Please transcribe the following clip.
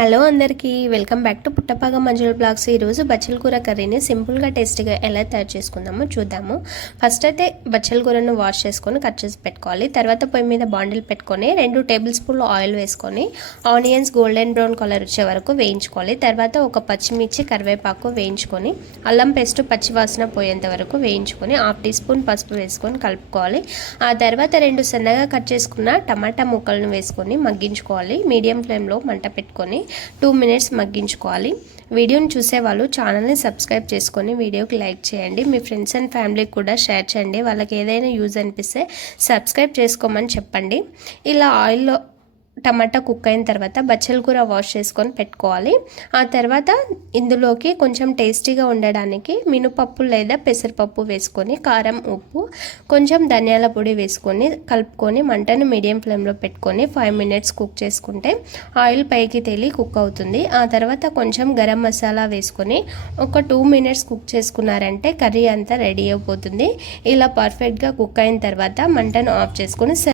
Hello అందరికీ welcome back to Puttapaka Manjula blogs. ఈరోజు బచ్చల కూర కర్రీని సింపుల్గా టేస్టీగా ఎలా తయారు చేసుకుందామో చూద్దాము. ఫస్ట్ అయితే బచ్చల కూరను వాష్ చేసుకొని కట్ చేసి పెట్టుకోవాలి. తర్వాత పొయ్యి మీద బాండిల్ పెట్టుకొని 2 టేబుల్ స్పూన్లు ఆయిల్ వేసుకొని ఆనియన్స్ గోల్డెన్ బ్రౌన్ కలర్ వచ్చే వరకు వేయించుకోవాలి. తర్వాత ఒక పచ్చిమిర్చి కరివేపాకు వేయించుకొని అల్లం పేస్ట్ పచ్చివాసన పోయేంత వరకు వేయించుకొని 1/2 టీ స్పూన్ పసుపు వేసుకొని కలుపుకోవాలి. ఆ తర్వాత 2 సన్నగా కట్ చేసుకున్న టమాటా ముక్కలను వేసుకొని మగ్గించుకోవాలి. మీడియం ఫ్లేమ్లో మంట పెట్టుకొని 2 మినిట్స్ మగ్గించుకోవాలి. వీడియోని చూసేవాళ్ళు ఛానల్ని సబ్స్క్రైబ్ చేసుకొని వీడియోకి లైక్ చేయండి. మీ ఫ్రెండ్స్ అండ్ ఫ్యామిలీకి కూడా షేర్ చేయండి. వాళ్ళకి ఏదైనా యూజ్ అనిపిస్తే సబ్స్క్రైబ్ చేసుకోమని చెప్పండి. ఇలా ఆయిల్లో టమాటా కుక్ అయిన తర్వాత బచ్చల కూర వాష్ చేసుకొని పెట్టుకోవాలి. ఆ తర్వాత ఇందులోకి కొంచెం టేస్టీగా ఉండడానికి మినపప్పు లేదా పెసరపప్పు వేసుకొని కారం ఉప్పు కొంచెం ధనియాల పొడి వేసుకొని కలుపుకొని మంటను మీడియం ఫ్లేమ్లో పెట్టుకొని 5 మినిట్స్ కుక్ చేసుకుంటే ఆయిల్ పైకి తేలి కుక్ అవుతుంది. ఆ తర్వాత కొంచెం గరం మసాలా వేసుకొని ఒక 2 మినిట్స్ కుక్ చేసుకున్నారంటే కర్రీ అంతా రెడీ అయిపోతుంది. ఇలా పర్ఫెక్ట్గా కుక్ అయిన తర్వాత మంటను ఆఫ్ చేసుకొని